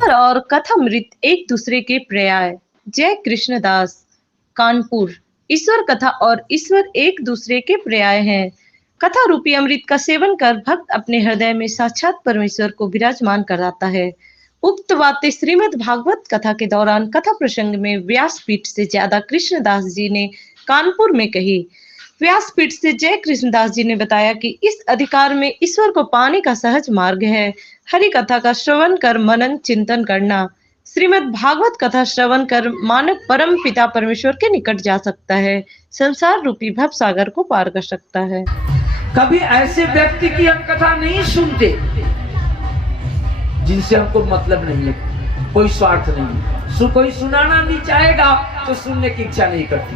ईश्वर और कथामृत एक दूसरे के पर्याय। जय कृष्णदास, कानपुर। ईश्वर कथा और ईश्वर एक दूसरे के पर्याय हैं। कथा रूपी अमृत का सेवन कर भक्त अपने हृदय में साक्षात परमेश्वर को विराजमान कराता है। उक्त बातें श्रीमद् भागवत कथा के दौरान कथा प्रसंग में व्यासपीठ से ज्यादा कृष्णदास जी ने कानपुर में कही। व्यासपीठ से जय कृष्णदास जी ने बताया कि इस अधिकार में ईश्वर को पाने का सहज मार्ग है हरि कथा का श्रवण कर मनन चिंतन करना। श्रीमद् भागवत कथा श्रवण कर मानव परम पिता परमेश्वर के निकट जा सकता है, संसार रूपी भव सागर को पार कर सकता है। कभी ऐसे व्यक्ति की हम कथा नहीं सुनते जिनसे हमको मतलब नहीं है, कोई स्वार्थ नहीं, कोई सुनाना नहीं चाहेगा तो सुनने की इच्छा नहीं करती।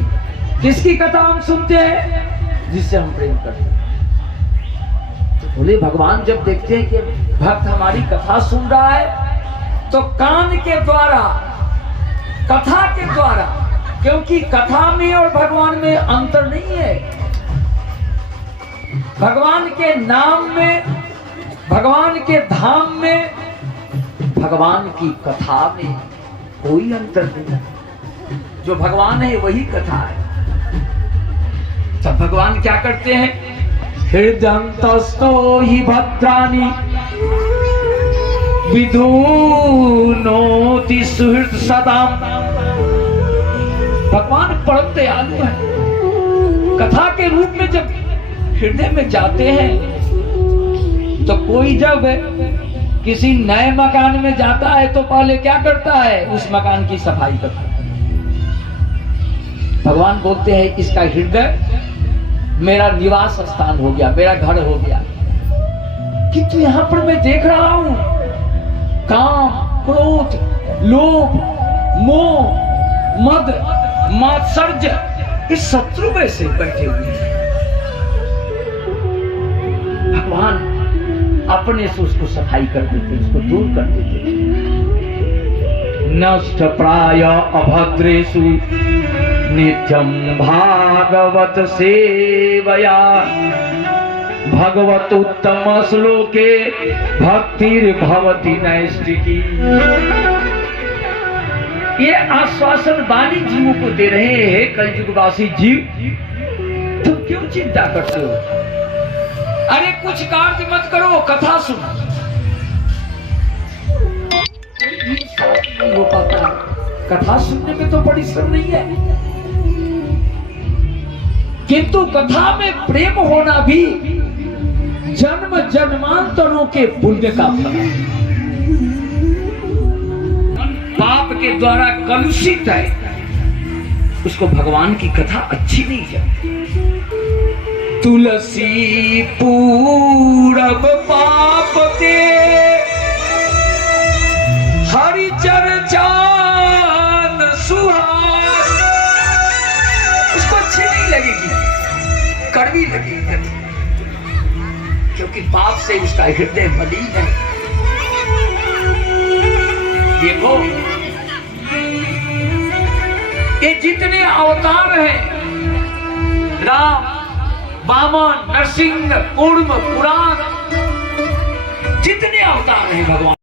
किसकी कथा हम सुनते हैं? जिससे हम प्रेम करते हैं। तो बोले भगवान जब देखते हैं कि भक्त हमारी कथा सुन रहा है तो कान के द्वारा, कथा के द्वारा, क्योंकि कथा में और भगवान में अंतर नहीं है। भगवान के नाम में, भगवान के धाम में, भगवान की कथा में कोई अंतर नहीं। जो भगवान है वही कथा है। तब भगवान क्या करते हैं? हृदयंतस्तो हि भद्राणि विधुनोति सुहृद सदा। भगवान परम दयालु है। कथा के रूप में जब हृदय में जाते हैं तो कोई जब किसी नए मकान में जाता है तो पहले क्या करता है? उस मकान की सफाई करता है। भगवान बोलते हैं इसका हृदय मेरा निवास स्थान हो गया, मेरा घर हो गया। किंतु यहां पर मैं देख रहा हूं काम, क्रोध, लोभ, मोह, मद, मात्सर्य इस शत्रु में से बैठे हुए हैं। भगवान अपने से उसको सफाई कर देते, उसको दूर कर देते। नष्ट प्राय अभद्रेषु नित्यं भागवत सेवया भगवत उत्तम श्लोके भक्तिर्भवति नैष्ठिकी। ये आश्वासन वाणी जीवों को दे रहे हैं। कलयुगवासी जीव, तुम क्यों चिंता करते हो? अरे कुछ कार्य मत करो, कथा सुनो। नहीं हो पाता। कथा सुनने में तो परिश्रम नहीं है, किंतु कथा में प्रेम होना भी जन्म जन्मांतरों के पुण्य का फल है। पाप के द्वारा कलुषित है, उसको भगवान की कथा अच्छी नहीं जाती। तुलसी पूरब पाप के हरि चर्चा सुहास। उसको अच्छी नहीं लगेगी, कड़वी लगेगी, क्योंकि पाप से उसका हृदय मलिन है। देखो ये जितने अवतार हैं, राम, वामन, नरसिंह, कूर्म, पुराण, जितने अवतार हैं भगवान